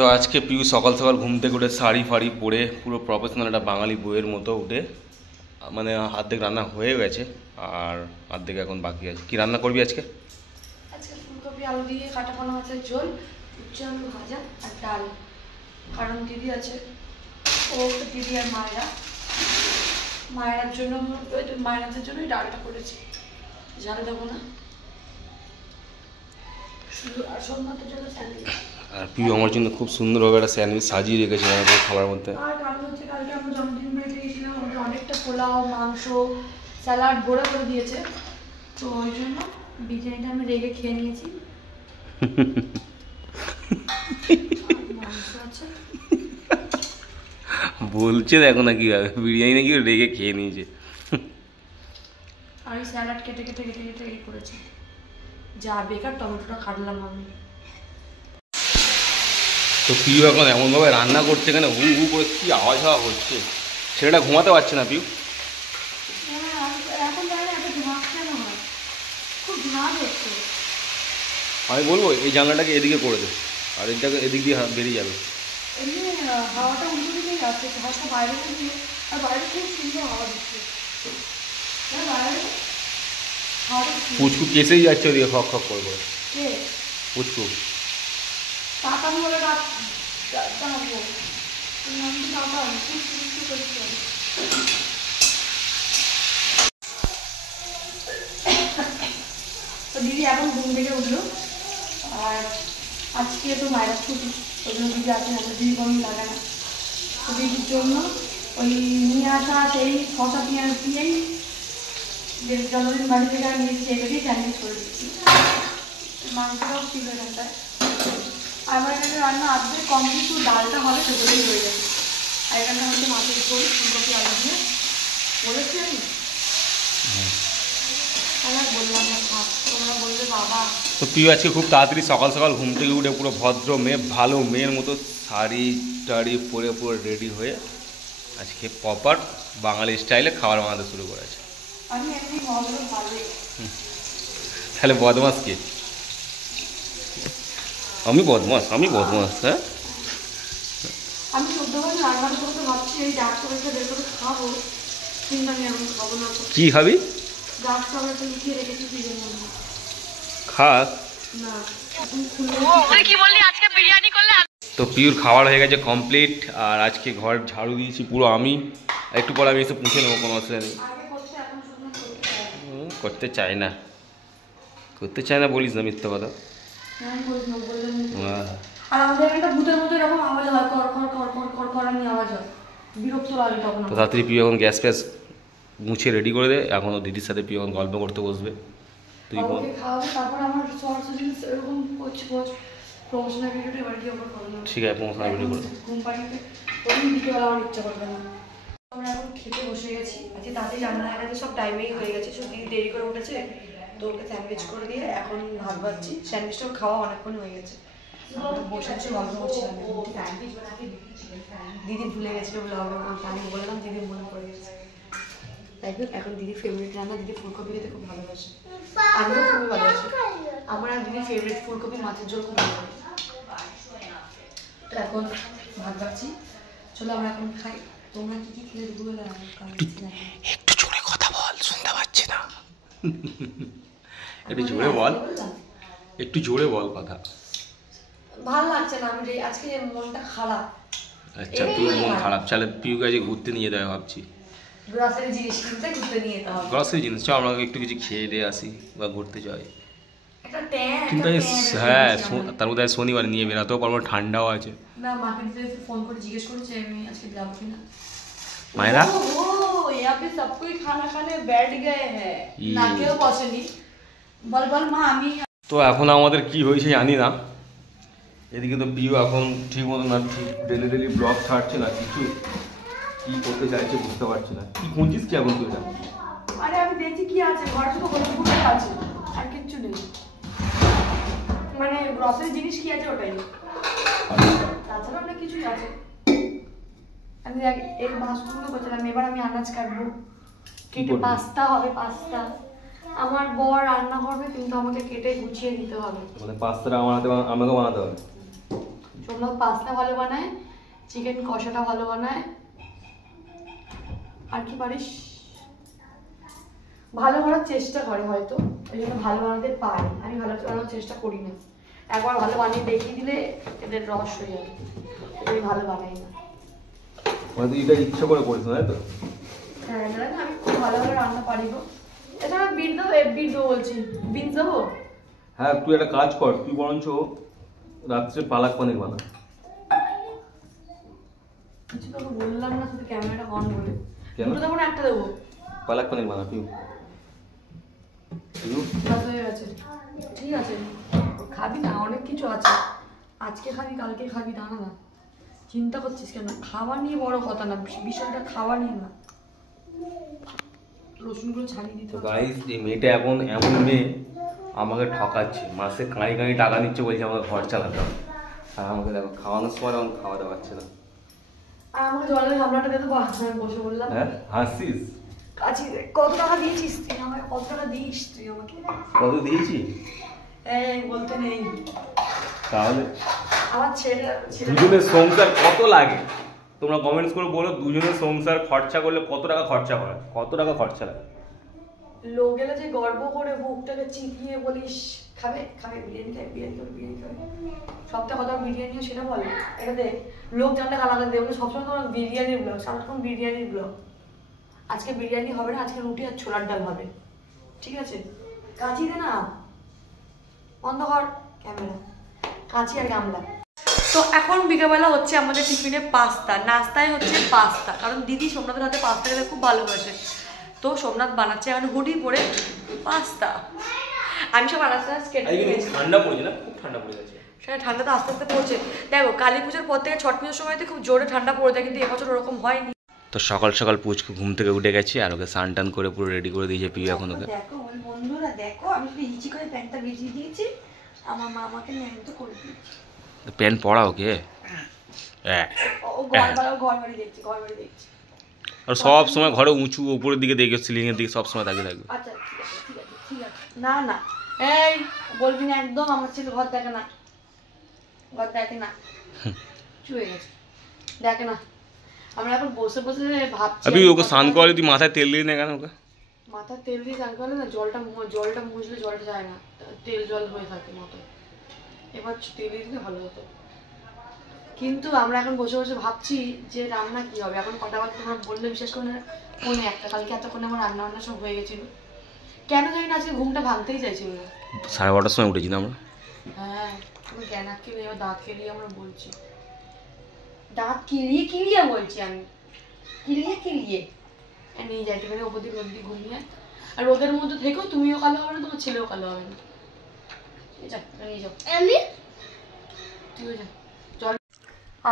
তো আজকে পিউ সকাল সকাল ঘুম থেকে উঠে শাড়ি ফাড়ি পরে পুরো প্রফেশনাল একটা বাঙালি বইয়ের মতো উঠে মানে অর্ধেক রান্না হয়ে গেছে আর অর্ধেক এখন বাকি আছে। কি রান্না করবি আজকে? আজকে ফুলকপি আলু দিয়ে কাটা পোনা মাছের ঝোল, উচ্ছে আলু ভাজা আর ডাল। কারণ দিদি আছে, ও দিদি আর মায়েরার জন্য মায়েরাদের জন্যই ডালটা করেছি, ঝাল দেবো না শুধু। আর সোমনাথের জন্য স্যান্ডউইচ। আর পিউ আমার জন্য খুব সুন্দরভাবে একটা স্যান্ডউইচ সাজিয়ে রেখেছে আমাদের খাবার মধ্যে। আর কারণ হচ্ছে কালকে আমরা জন্মদিন বাড়িতে গেছিলাম, আমাকে অনেকটা পোলাও মাংস স্যালাড ভরে করে দিয়েছে, তো ওই জন্য বিরিয়ানিটা আমি রেগে খেয়ে নিয়েছি। বলছে দেখো না কিভাবে বিরিয়ানি নাকি রেগে খেয়ে নিয়েছে। আর এই স্যালাড কেটে কেটে কেটে কেটে এই করেছি, যা বেকার টমেটোটা কাটলাম আমি। তো পিউ এখন এমনভাবে রান্না করছে, এখানে হু হু করে কী আওয়াজ হওয়া হচ্ছে, ছেলেটা ঘুমাতে পারছে না পিউ। এখন জানি এত ঝাঁক কেন হয়, খুব ঝাঁক হচ্ছে। আমি বলবো এই জানলাটাকে এদিকে করে দে, আর এটাকে এদিক দিয়ে বেরিয়ে যাবে। এমনি হাওয়াটা উল্টো দিকেই যাচ্ছে, হাওয়াটা বাইরে দিয়ে, আর বাইরে খুব সুন্দর হাওয়া দিচ্ছে। বাইরে পুচকু কেসেই যাচ্ছে ওদিকে খক খক করে করে। কে পুচকু? তাকানো বলে ডাকবো, আমি তাকান কিছু করছি। তো দিদি এখন ঘুম থেকে উঠলো, আর আজকে তো মায়ের ছুটি, ওই জন্য দিদি আসে না, দিদি কোনো লাগে না। তো দিদির জন্য ওই নিয়ে আসা সেই শশা পেঁয়াজ দিয়েই জন্মদিন বাড়ি থেকে আমি নিয়েছি, এটা দিয়ে স্যান্ডউইচ করে দিচ্ছি। মাংসটাও ছিল এখানটায়। আমার এখানে রান্না আর্ধেক কমপ্লিট, শুধু ডালটা হবে সেগুলোই হয়ে যাবে। আর এখানটা হচ্ছে মাছের ঝোল ফুলকপি আলু দিয়ে বলেছি আমি, বললাম না ভাত, তোমরা বললে বাবা। তো পিউ আজকে খুব তাড়াতাড়ি সকাল সকাল ঘুম থেকে উঠে পুরো ভদ্র মেয়ে, ভালো মেয়ের মতো শাড়ি টাড়ি পরে পুরো রেডি হয়ে আজকে প্রপার বাঙালি স্টাইলে খাবার বানাতে শুরু করেছে। আমি এমনি ভদ্র ভালোই। তাহলে বদমাস কে? আমি বদমাস? হ্যাঁ, আমি 14 বছর রান্নার করতে ভাবছি এই ডাক চকলেটটা বের করে খাবো, কিন্তু আমি এখন খাবো না। কি খাবি? ডাক চকলেটটা লিখিয়ে রেখেছি ফ্রিজের মধ্যে, খা না এখন খুলে। কি বললি আজকে বিরিয়ানি করলে? তো পিউর খাবার হয়ে গেছে কমপ্লিট, আর আজকে ঘর ঝাড়ু দিয়েছি পুরো আমি। একটু পরে আমি এসে পুঁছে নেবো, কোনো অসুবিধা নেই। করতে চাই না বলিস না মিথ্যা কথা। আর আমাদের একটা ভূতের মতো এরকম আওয়াজ হয়, কর কর কর কর কর কর আমি আওয়াজ হয়, বিরক্ত লাগে তখন। তো তাড়াতাড়ি পিউ এখন গ্যাস ফ্যাস মুছে রেডি করে দে, এখন দিদির সাথে পিউ এখন গল্প করতে বসবে। তুই খাওয়াবে, তারপর আমার শর্টস এরকম করছি প্রমোশনাল ভিডিওটা এবার কি ওপর করবো। ঠিক আছে, প্রমোশনাল ভিডিও করে ঘুম পাড়িতে ওই বিকেলবেলা আমার ইচ্ছা করবে না। আমরা এখন খেতে বসে গেছি, আজকে তাড়াতাড়ি রান্না হয়ে গেছে, সব টাইমেই হয়ে গেছে, শুধু দিদি দেরি করে উঠেছে, তো ওকে স্যান্ডউইচ করে দিয়ে এখন ভাত ভাজছি। স্যান্ডউইচটাও খাওয়া অনেকক্ষণ হয়ে গেছে, বসে বসে গল্প করছিলাম। দিদি ভুলে গেছিলো বলে আমি বললাম, দিদি মনে পড়ে গেছে। তাই হোক, এখন দিদির ফেভারিট রান্না, দিদি ফুলকপি খেতে খুব ভালোবাসে, আমিও খুবই ভালোবাসি। আমার আর দিদির ফেভারিট ফুলকপি মাছের ঝোল খুব ভালো লাগে। তো এখন ভাত ভাজছি, চলো আমরা এখন খাই। তোমরা কি কি খেলে দুপুরবেলা? একটু জোরে কথা বল, শুনতে পাচ্ছি না। একটু জোরে বল কথা। ভালো লাগছে না, আমি আজকে মনটা খারাপ। আচ্ছা, পিউর মন খারাপ, চলে পিউকে আজকে ঘুরতে নিয়ে যাবে ভাবছি। গ্রসারি জিনিস কিনতে ঘুরতে নিয়ে যেতে হবে। গ্রসারি জিনিস, চল আমরা একটু কিছু খেয়ে দিয়ে আসি বা ঘুরতে যাই। কিন্তু হ্যাঁ, তার মধ্যে শনিবার নিয়ে বেরোতেও পারবো, ঠান্ডাও আছে। না, মাকে ফোন করে জিজ্ঞেস করেছি আমি আজকে যাবো কিনা। মায়েরা यहाँ पे सब कोई खाना खाने बैठ गए हैं, না কেউ বসেনি। বল মা আমি। তো এখন আমাদের কি হয়েছে জানি না, এদিকে তো পিউ এখন ঠিক মতো না, ঠিক ডেলি ব্লগ ছাড়ছে না, কিছু কি করতে চাইছে বুঝতে পারছি না। কি খুঁজছিস কি এখন তুই? আরে আমি দেখছি কি আছে ঘরে, শুধু হলুদ আছে আর কিচ্ছু নেই, মানে গ্রসারি জিনিস কি আছে ওটাই, তাছাড়া অনেক কিছুই আছে। আমি এই মাছগুলো করছিলাম, এবার আমি আনাজ কাটবো, কেটে পাস্তা হবে। পাস্তা আমার বর রান্না করবে, কিন্তু আমাকে কেটে গুছিয়ে দিতে হবে। মানে পাস্তাটা আমাকে বানাতে হবে। সোমনাথ পাস্তা ভালো বানায়, চিকেন কষাটা ভালো বানায়। আর কি পারিস? ভালো করার চেষ্টা করে হয়তো, ওই জন্য ভালো বানাতে পারে। আমি ভালো বানানোর চেষ্টা করি না, একবার ভালো বানিয়ে দেখিয়ে দিলে এদের রস হয়ে যাবে। আমি ভালো বানাই না, মানে এটা ইচ্ছা করে করিস না, তাই তো? হ্যাঁ না না, আমি খুব ভালো ভালো রান্না পারি গো। এছাড়া বিট দেবো বলছি, বিনস দেবো। হ্যাঁ তুই একটা কাজ কর, তুই বরঞ্চ রাত্রে পালাক পনির বানা। কিছু তোকে বললাম না, শুধু ক্যামেরাটা অন করে। কেন? দুটো দেবো না একটা দেবো? পালাক পনির বানা তুই। বাস হয়ে গেছে, ঠিক আছে। খাবি না, অনেক কিছু আছে, আজকে খাবি কালকে খাবি তা না। চিন্তা করছিস কেন? খাওয়া নিয়ে বড় কথা না, বিষয়টা খাওয়া নিয়ে না। রসুনগুলো ছাড়িয়ে দিতে হবে। গাইস এই মেয়েটা এমন মেয়ে আমাকে ঠকাচ্ছে, মাসে কাঁড়ি কাঁড়ি টাকা নিচ্ছে, বলছে আমাকে ঘর চালাতে হবে। আর আমাকে দেখো খাওয়ানোর সময় আমাকে খাওয়াতে পারছে না। আর আমাকে জলের গামলাটা দিয়ে দেবো, আমি বসে বললাম। হ্যাঁ হাসিস? কাছি কত টাকা দিয়েছিস তুই আমাকে? কত টাকা দিস তুই আমাকে? কত দিয়েছি? এই বলতে নেই। তাহলে আমার ছেলে দুজনের সংসার কত লাগে তোমরা কমেন্টস করে বলো, দুজনের সংসার খরচা করলে কত টাকা খরচা হয়, কত টাকা খরচা লাগে? লোক এলে যে গর্ব করে বুকটাকে চিপিয়ে বলিস খাবে খাবে বিরিয়ানি খাবে, বিরিয়ানি খাবে, বিরিয়ানি খাবে, সপ্তাহে কত বিরিয়ানি হয় সেটা বল। এটা দেখ, লোক জানলে গালাগাল দেবে, সবসময় তোমার বিরিয়ানির ব্লগ, সারাক্ষণ বিরিয়ানির ব্লগ। আজকে বিরিয়ানি হবে না, আজকে রুটি আর ছোলার ডাল হবে, ঠিক আছে? কাঁচি দে না, বন্ধ কর ক্যামেরা, কাঁচি আর গামলা। তো এখন বিকেলবেলা হচ্ছে আমাদের টিফিনে পাস্তা, নাস্তায় হচ্ছে পাস্তা, কারণ দিদি সোমনাথের হাতে পাস্তা খেতে খুব ভালোবাসে। তো সোমনাথ বানাচ্ছে এখন হুডি পরে পাস্তা। আমি সব আনাজ কেটে নিয়েছি। ঠান্ডা পড়েছে না? খুব ঠান্ডা পড়ে গেছে। সেটা ঠান্ডা তো আস্তে আস্তে পড়ছে। দেখো কালী পুজোর পর থেকে ছট পুজোর সময় তো খুব জোরে ঠান্ডা পড়ে যায়, কিন্তু এবছর ওরকম হয়নি। তো সকাল সকাল পুচকু ঘুম থেকে উঠে গেছি, আর ওকে স্নান টান করে পুরো রেডি করে দিয়েছে পিউ। এখন ওকে দেখো ওই বন্ধুরা, দেখো আমি শুধু ইচি করে প্যান্টটা ভিজিয়ে দিয়েছি, আমার মা আমাকে ন্যান্ত করে দিয়েছে। প্যান্ট পরা ওকে। ও ঘর বাড়ি দেখছি, ঘর বাড়ি দেখছি। আর সব সময় ঘরে উঁচু উপরের দিকে দেখে, সিলিং এর দিকে সব সময় তাকিয়ে থাকবে। আচ্ছা ঠিক আছে ঠিক আছে ঠিক আছে। না না এই বলবি না একদম, আমার ছেলে ঘর দেখে না, ঘর দেখে না, চুয়ে গেছে, দেখে না। আমরা এখন বসে বসে ভাবছি। আবি ওকে স্নান করে তুই মাথায় তেল দিয়ে না কেন ওকে? মাথায় তেল দিয়ে স্নান করলে না জলটা মুছলে জলটা যায় না, তেল জল হয়ে থাকে মতো। এবার তেল দিলে ভালো হতো। কিন্তু আমরা এখন বসে বসে ভাবছি যে রান্না কি হবে। এখন কটা বাজে তোমরা বললে বিশেষ করে ফোনে একটা, কালকে এতক্ষণে আমার রান্না বান্না সব হয়ে গেছিল। কেন জানি না আজকে ঘুমটা ভাঙতেই চাইছিল না। 12:30টার সময় উঠেছি না আমরা। হ্যাঁ তুমি জ্ঞান আঁকিয়ে এবার দাঁত কেলিয়ে আমরা বলছি, দাঁত কিলিয়ে বলছি আমি, কিলিয়ে নিয়ে যাই টিফিনে ওপর দিকে রোদ দিয়ে ঘুমিয়ে। আর রোদের মধ্যে থেকেও তুমিও কালো হবে না, তোমার ছেলেও কালো হবে না। নিয়ে যাও ঠিক আছে।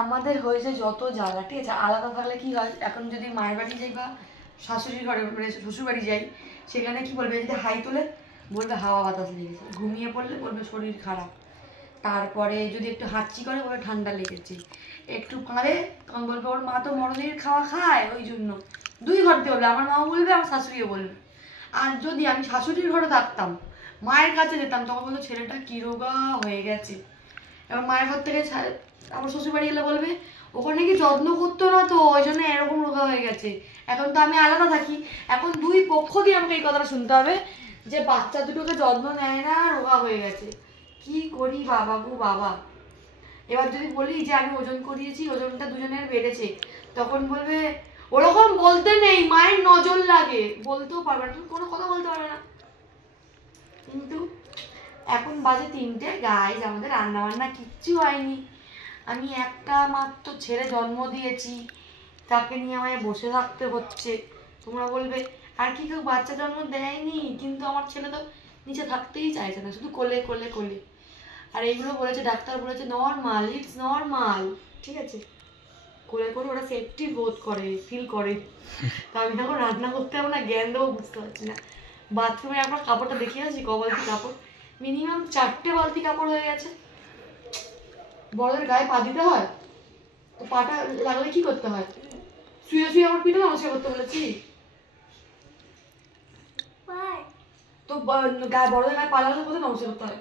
আমাদের হয়েছে যত জ্বালা, ঠিক আছে? আলাদা থাকলে কি হয়, এখন যদি মায়ের বাড়ি যাই বা শাশুড়ির ঘরে মানে শ্বশুর বাড়ি যাই, সেখানে কি বলবে, যদি হাই তোলে বলবে হাওয়া বাতাস লেগেছে, ঘুমিয়ে পড়লে বলবে শরীর খারাপ, তারপরে যদি একটু হাঁচি করে বলবে ঠান্ডা লেগেছে, একটু কাঁদে তখন বলবে ওর মা তো মরণের খাওয়া খায় ওই জন্য। দুই ঘরতে বলবে, আমার মাও বলবে আমার শাশুড়িও বলবে। আর যদি আমি শাশুড়ির ঘরে থাকতাম, মায়ের কাছে যেতাম, তখন বলতো ছেলেটা কিরোগা হয়ে গেছে। এবার মায়ের ঘর থেকে আমার শ্বশুর বাড়ি গেলে বলবে ওখানে কি যত্ন করতো না তো ওই জন্য এরকম রোগা হয়ে গেছে। এখন তো আমি আলাদা থাকি, এখন দুই পক্ষ দিয়ে আমাকে এই কথাটা শুনতে হবে যে বাচ্চা দুটোকে যত্ন নেয় না, রোগা হয়ে গেছে। কি করি বাবা গো বাবা। এবার যদি বলি যে আমি ওজন করিয়েছি, ওজনটা দুজনের বেড়েছে, তখন বলবে ওরকম বলতে নেই, মায়ের নজর লাগে, বলতেও পারবে না, তুমি কোনো কথা বলতে পারবে না। কিন্তু এখন বাজে 3টে, গাইজ আমাদের রান্না বান্না কিচ্ছু হয়নি। আমি একটা মাত্র ছেলে জন্ম দিয়েছি, তাকে নিয়ে আমায় বসে থাকতে হচ্ছে। তোমরা বলবে আর কি কেউ বাচ্চা জন্ম দেয়নি, কিন্তু আমার ছেলে তো নিচে থাকতেই চাইছে না, শুধু কোলে কোলে কোলে। আর এইগুলো বলেছে ডাক্তার বলেছে নর্মাল, ইটস নর্মাল, ঠিক আছে? কোলে করে ওরা সেফটি বোধ করে, ফিল করে। তা আমি যখন রান্না করতে হবে না, জ্ঞান দেবো বুঝতে পারছি না। বাথরুমে একবার কাপড়টা দেখিয়ে আছি, বালতি কাপড়, মিনিমাম 4টে বালতি কাপড় হয়ে গেছে। বড়দের গায়ে পা দিতে হয়, তো পাটা লাগলে কি করতে হয়? শুয়ে শুয়ে আমার পিঠে নমস্কার করতে বলেছি তো, গায়ে বড়দের গায়ে পা লাগলে কোথায় নমস্কার করতে হয়?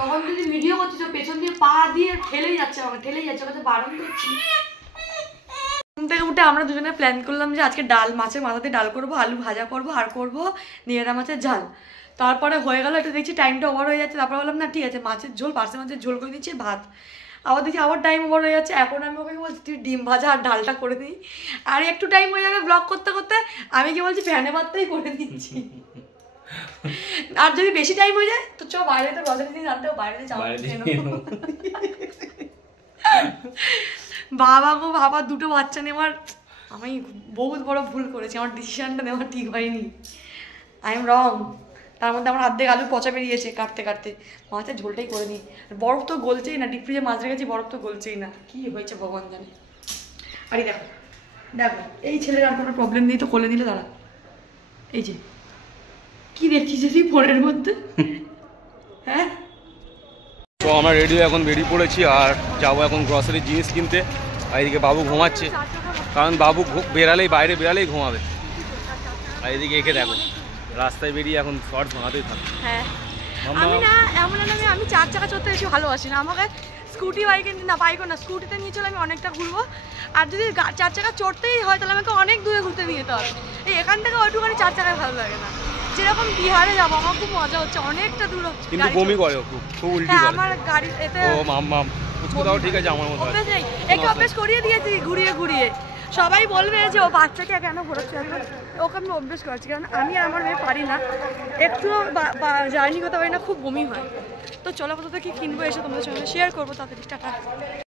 তখন যদি ভিডিও করছি তো পেছন দিয়ে পা দিয়ে ঠেলেই যাচ্ছে, আমাকে ঠেলেই যাচ্ছে, ওকে বারণ করছি। ঘুম থেকে উঠে আমরা দুজনে প্ল্যান করলাম যে আজকে ডাল, মাছের মাথা দিয়ে ডাল করবো, আলু ভাজা করবো, আর করবো নিয়েরা মাছের ঝাল। তারপরে হয়ে গেল, একটু দেখছি টাইমটা ওভার হয়ে যাচ্ছে, তারপরে বললাম না ঠিক আছে মাছের ঝোল, পার্সে মাছের ঝোল করে দিচ্ছি, ভাত। আবার দেখছি আবার টাইম ওভার হয়ে যাচ্ছে, এখন আমি ওকে বলছি তুই ডিম ভাজা আর ডালটা করে দিই, আর একটু টাইম হয়ে যাবে ব্লগ করতে করতে, আমি কি বলছি ফ্যানে ভাতটাই করে দিচ্ছি। আর যদি বেশি টাইম হয়ে যায় তো চ বাইরে, তো গ্রসারি জিনিস আনতে বাইরে বাবা গো বাবা, দুটো বাচ্চা নেওয়ার আমি বহুত বড় ভুল করেছি, আমার ডিসিশনটা নেওয়া ঠিক হয়নি, আই এম রং। তার মধ্যে আমার অর্ধেক আলু পচা বেরিয়েছে কাটতে কাটতে, মাছের ঝোলটাই করে নিই। বরফ তো গলছেই না, ডিপ ফ্রিজে মাছ রেখেছি, বরফ তো গলছেই না, কি হয়েছে ভগবান জানে। আরে দেখো দেখো, এই ছেলের আর কোনো প্রবলেম নেই তো, কোলে দিলে দাঁড়া, এই যে কি দেখছিস তুই ফোনের মধ্যে, হ্যাঁ। তো আমরা রেডি এখন বেরিয়ে পড়েছি আর যাবো এখন গ্রসারির জিনিস কিনতে। আর এদিকে বাবু ঘুমাচ্ছে, কারণ বাবু বেরালেই বাইরে বেরালেই ঘুমাবে। আর এদিকে একে দেখো রাস্তায় বেরিয়ে এখন শর্টস ভাঙাতেই থাকে। হ্যাঁ আমি না এমন না, আমি 4 চাকা চড়তে বেশি ভালোবাসি না, আমাকে স্কুটি বাইকে না, বাইকও না, স্কুটিতে নিয়ে চলে আমি অনেকটা ঘুরবো। আর যদি 4 চাকা চড়তেই হয় তাহলে আমাকে অনেক দূরে ঘুরতে নিয়ে যেতে হবে। এই এখান থেকে ওইটুখানি 4 চাকায় ভালো লাগে না। যেরকম বিহারে যাবো আমার খুব মজা হচ্ছে, অনেকটা দূর হচ্ছে, কিন্তু বমি করে খুব উল্টি করে। আমার গাড়ি এতে ও মাম্মা কোথাও ঠিক আছে, আমার মতো অভ্যেস নেই, একটু অভ্যেস করিয়ে দিয়েছি ঘুরিয়ে ঘুরিয়ে। সবাই বলবে যে ও বাচ্চাকে কেন ঘোরাচ্ছে, ওকে আমি অভ্যেস করাচ্ছি, কারণ আমি আর আমার মেয়ে পারি না, একটু জার্নি করতে পারি না, খুব বমি হয়। তো চলো কোথাও কি কিনবো এসে তোমাদের সঙ্গে শেয়ার করবো, তাড়াতাড়ি টাটা।